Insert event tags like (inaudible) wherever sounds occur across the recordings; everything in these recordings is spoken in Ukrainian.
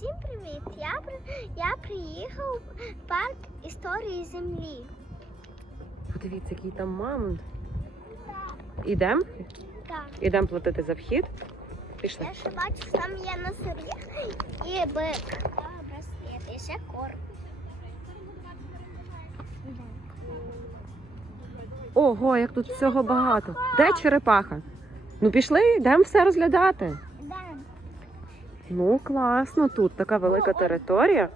Всім привіт! Я, я приїхав в парк історії землі. Подивіться, який там мамонт. Ідемо? Так. Ідемо платити за вхід. Пішли. Я ще бачу, що там є носоріг і бик. І ще корм. Ого, як тут всього багато. Де черепаха? Ну пішли, йдемо все розглядати. Ну, класно, тут така велика територія.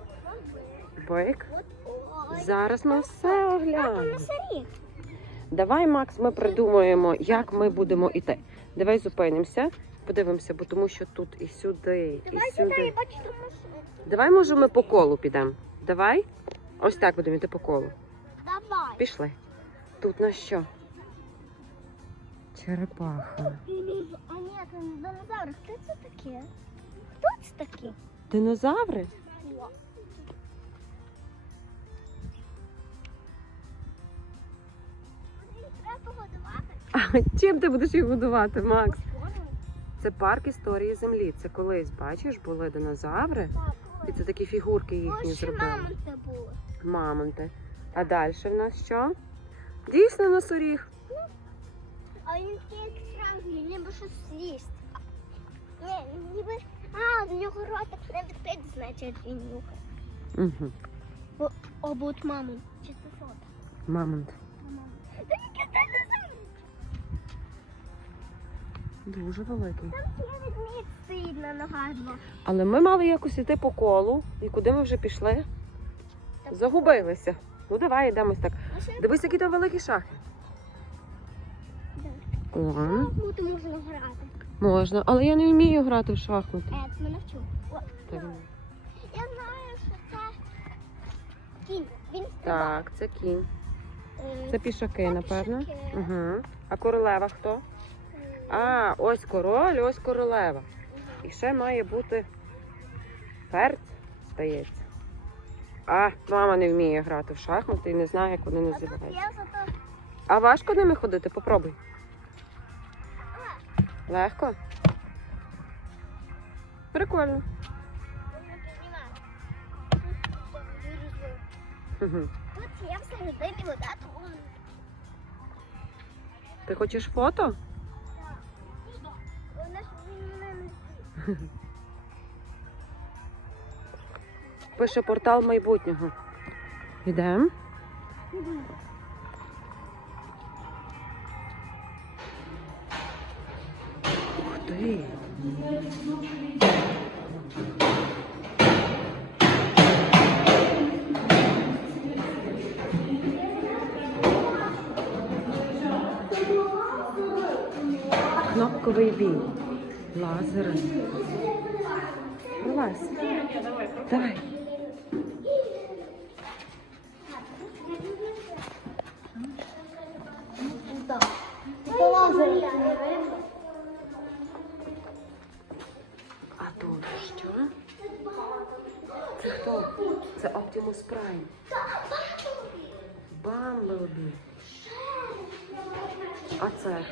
Бик. Зараз ми все оглянемо. Давай, Макс, ми придумаємо, як ми будемо йти. Давай зупинимося, подивимося, бо тому що тут і сюди, і Давай сюди. Давай, може, ми по колу підемо. Давай. Ось так будемо йти по колу. Давай. Пішли. Тут на що? Черепаха. А ні, це не динозавр. Хто це таке? Це таке? Динозаври? А чим ти будеш їх годувати, Макс? Це парк історії землі. Це колись, бачиш, були динозаври, і це такі фігурки їхні зробили. мамонти були. Мамонти. А далі в нас що? Дійсно носоріг. А він такий як справжній, ніби щось з'їсть. Ні, ніби. А, в нього ротик не відкритий, значить він нюхає. Угу. О, будь мамон. Чи це фото? Мамонт. Та яке це динозавр? Дуже великий. Там є ведмідь стоїть на ногах двох. Але ми мали якось іти по колу. І куди ми вже пішли? Загубилися. Ну давай йдемось так. А ще Дивись, які там великі шахи. О, Тут можна грати. Можна, але я не вмію грати в шахмати. Е, це мене вчу. О, Так. Я знаю, що це кінь. Він стрибає. Так, це кінь. Е, Це пішаки, це напевно. пішаки. Угу. А королева хто? А, ось король, ось королева. І ще має бути ферзь, здається. А, мама не вміє грати в шахмати і не знає, як вони А тут називаються. зато А важко ними ходити? Попробуй. Легко? Прикольно. Тут. Мгм. Тут всередині вода, то. Ти хочеш фото? Вона ж не. Пише портал майбутнього. Йдемо. Ух ти. Кнопковий бій. Лазери. Пролазь. Давай.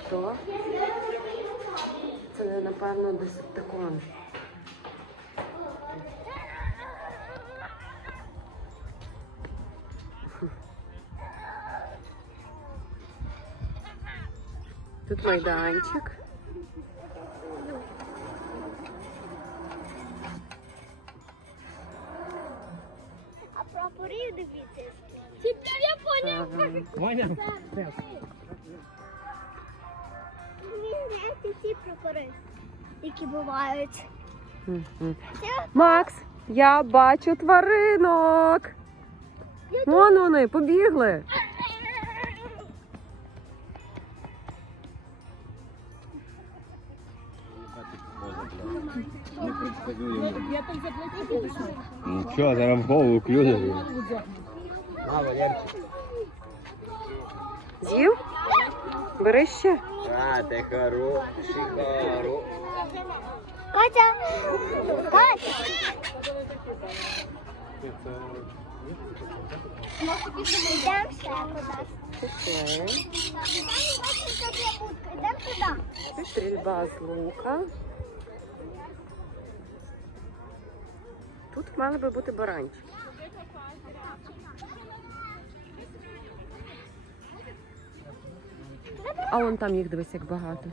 А це хто? Це напевно десептикон. Тут майданчик. А прапорів дивіться. Тепер я поняв. Ага. Які бувають. Макс, я бачу тваринок. Вон вони, побігли. Ну що, зараз в голову клюне. З'їв? Бери ще. А, ти хороший, хороший. Катя! Катя! Йдемо ще кудись. Йдемо туди. Це стрільба з лука. тут мали би бути баранчики. А вон там їх дивись, як багато.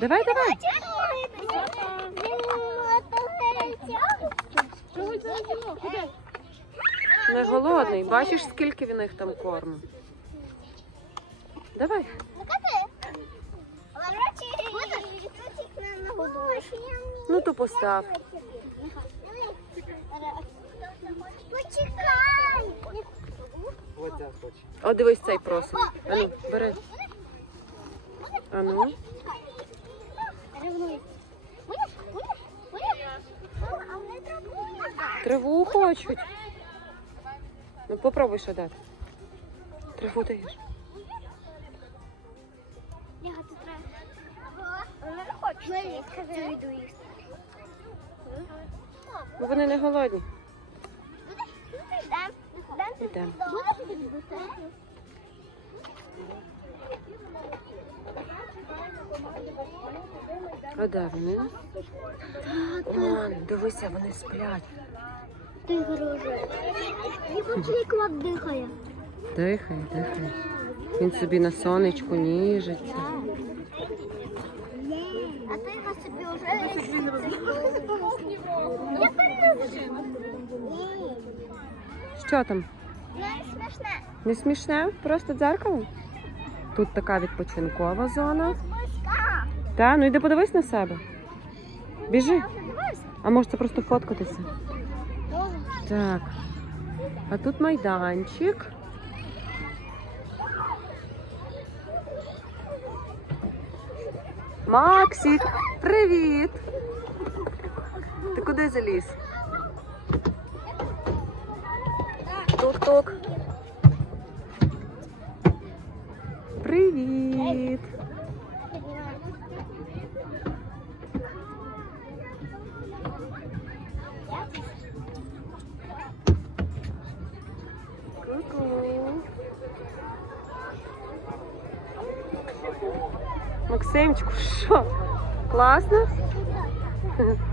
Давай, давай. Не голодний. Бачиш, скільки в них там корму. Давай. Ну то постав. О, дивись цей просить. Ану, бери. Ану. Траву хочуть. Ну попробуй ще дати. Траву даєш. Лягати треба. Вони не їсти. Ну голодні. Йдемо. Йдемо. А де вони? О, дивися, вони сплять. Ти груже. Я хочу, як лак дихає. Дихай, дихай. Він собі на сонечку ніжиться. А ти його собі вже... Я перележу. Що там? Не смішне. Не смішне? Просто дзеркало? Тут така відпочинкова зона. Та, ну йди подивись на себе. Біжи. А може це просто фоткатися? Так. А тут майданчик. Максик, привіт! Ти куди заліз? Тук-тук. Привіт! Максимчику, що? (laughs) Класно? (laughs)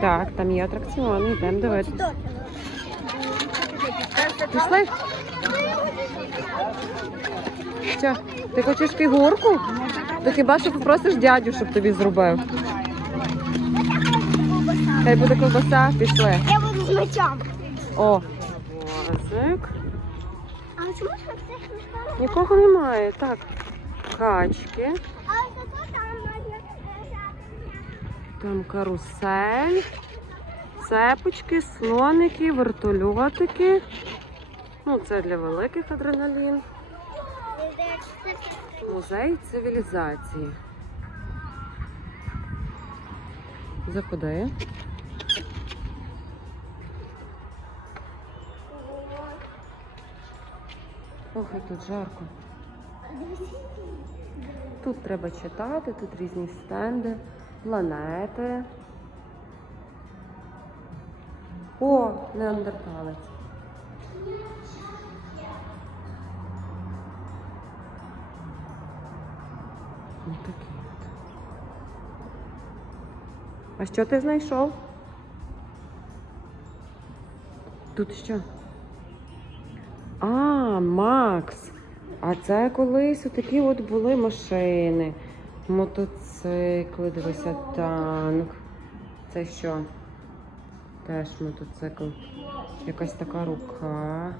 Так, там є атракціони, йдемо дивитися. Пішли? Що, ти хочеш фігурку? То хіба що попросиш дядю, щоб тобі зробив? Хай буде ковбаса, пішли. Я буду з мечом. О, возик. А чому ж цих? Нікого немає. Так. Качки, там карусель, цепочки, слоники, вертольотики. Ну, це для великих адреналін. Музей цивілізації. Заходи. Ох, як тут жарко. Тут треба читати, тут різні стенди, планети. О, неандерталець. Ось такий. А що ти знайшов? Тут що? А, Макс. А це колись отакі от були машини. Мотоцикли, дивися, танк. Це що? Теж мотоцикл. Якась така рука.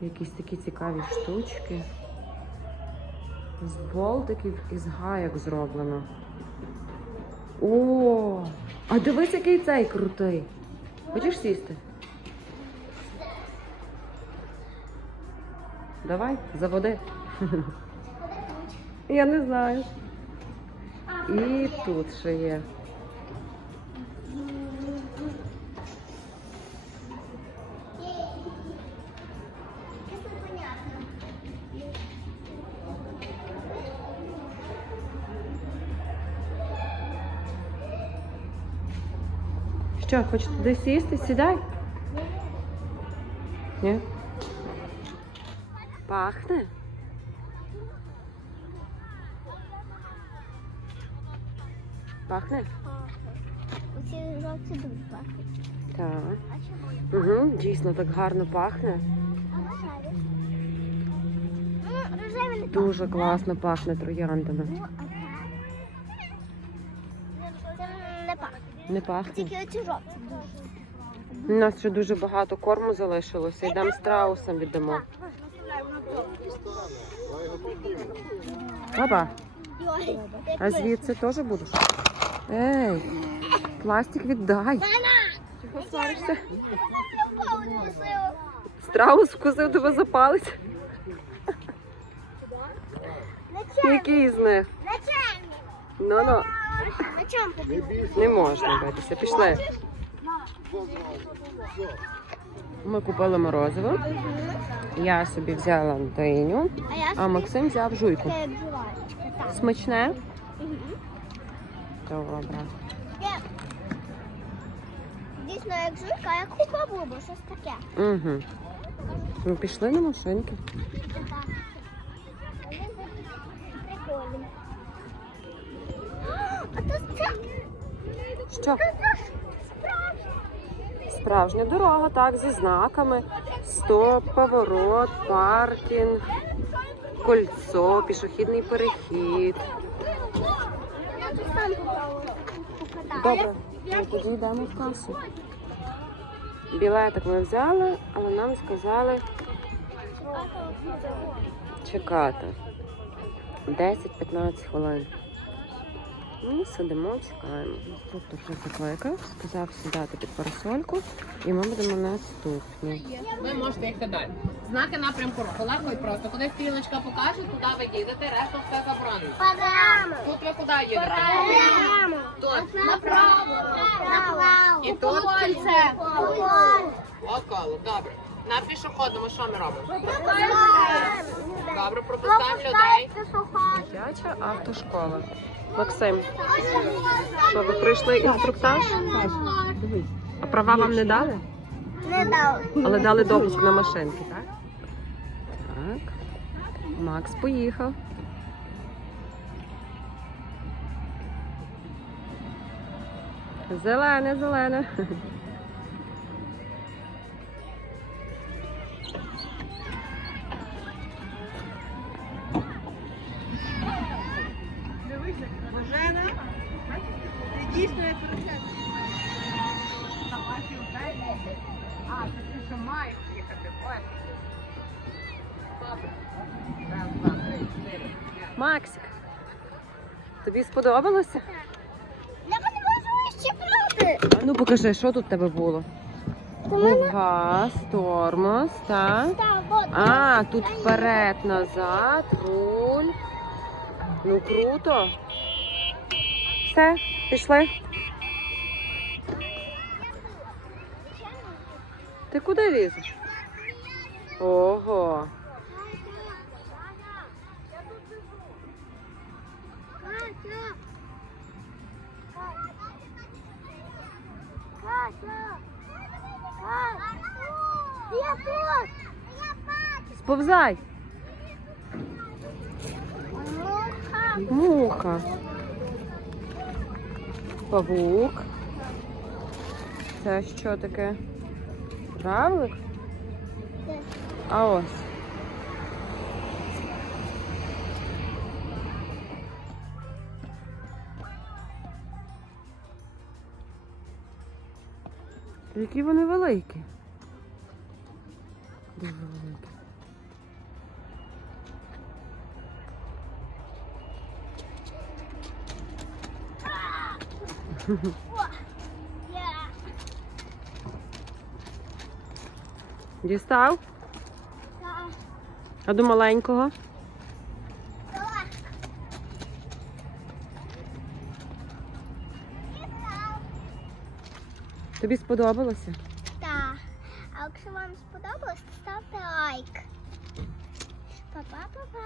Якісь такі цікаві штучки. З болтиків і з гаяк зроблено. О! А дивись, який цей крутий. Хочеш сісти? Давай, заводи. (laughs) Я не знаю. І тут ще є. Що, хочете туди сісти? Сідай. Ні? Пахне? Пахне? Оці жовті дуже пахнуть. Так. А чому? Угу, дійсно так гарно пахне. А рожеві? Ну, рожеві не Дуже класно пахне трояндами. Ну, а це? Це не пахне. Не пахне. Тільки оці жовті дуже. У нас ще дуже багато корму залишилося. Йдемо страусам віддамо. Як а звідси теж будеш? Ей, пластик віддай. Чого сваришся? Страус вкусив тебе за палець. Який з них? Ну-ну, не можна битися. Пішли. Ми купили морозиво. Я собі взяла диню, А Максим взяв жуйку. Смачне? Добре. Дійсно, як жуйка, як купа бубу, щось таке. Угу. Ми пішли на машинки. Прикольно. А то це Що? Справжня дорога, так, зі знаками. Стоп, поворот, паркінг, кольцо, пішохідний перехід. Добре, ми тоді йдемо в касу. Білетик ми взяли, але нам сказали чекати 10-15 хвилин. Ми сидимо, чекаємо. Інструктор вже закликав, сказав сідати під парасольку, і ми будемо наступні. Ви можете їхати далі. Знаки напрямку руху легко і просто. Куди стрілочка покаже, туди ви їдете, решту все заборонено. Прямо. Тут ви куди їдете? Прямо. Тут. Направо. Направо. І тут кільце. Около, добре. На пішохідному що ми робимо? Добре, пропускаємо людей. Дитяча автошкола. Максим, що ви пройшли інструктаж? А права вам не дали? Не дав. Але дали допуск на машинки, так? Так. Макс поїхав. Зелене, зелене. Максик, тобі сподобалося? Я не можу ще брати. А ну покажи, що тут в тебе було? Газ, тормоз, так. Так. А, тут вперед, назад, руль. Ну круто. Все, пішли. Ти куди лізеш? Ого. Сповзай. Муха! Муха. Павук. Це що таке? Равлик? А ось. Які вони великі. Дуже великі. Дістав? Так! А до маленького? Тобі сподобалося? Так. А якщо вам сподобалось, то ставте лайк. Па-па-па-па.